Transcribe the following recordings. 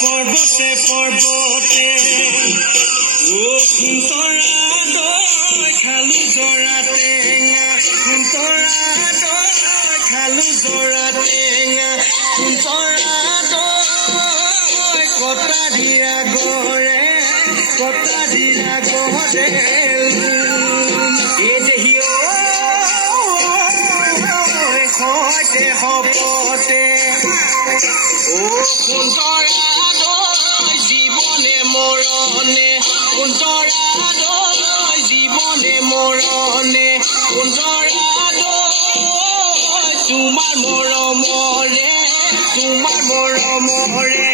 পৰ্বতে পৰ্বতে সুন্তৰা খালো জৰা টেঙা সুন্তৰা খালো জৰা টেঙা সুন্তৰা কটা দিয়া গৰে এই দেহি সৈতে হবতে সুন্তৰা জীৱনে মৰণে সুন্তৰা জীৱনে মৰণে সুন্তৰা তোমাৰ মৰমৰে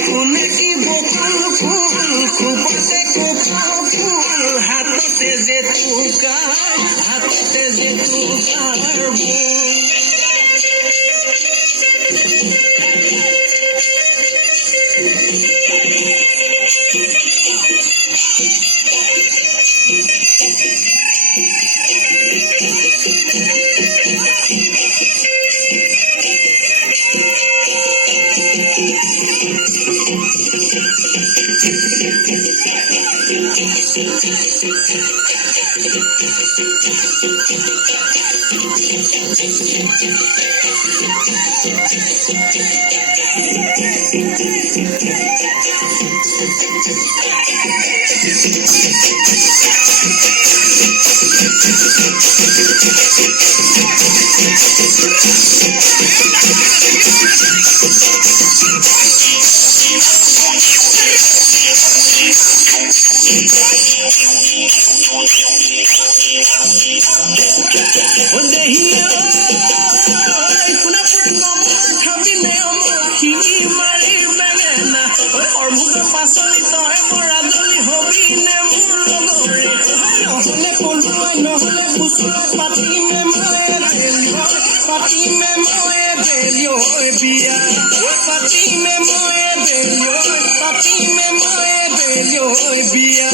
কোনে কি বকুল ফুল খুবতে কপৌ ফুল হাততে যে তুকাৰ পাচলি তই মৰাজলি হবি নে মোৰ লগৰে নহলে পলুৱাই নহলে বুচুৱাই পাতিমে মই বিয়া পাতিমে মই বিয়া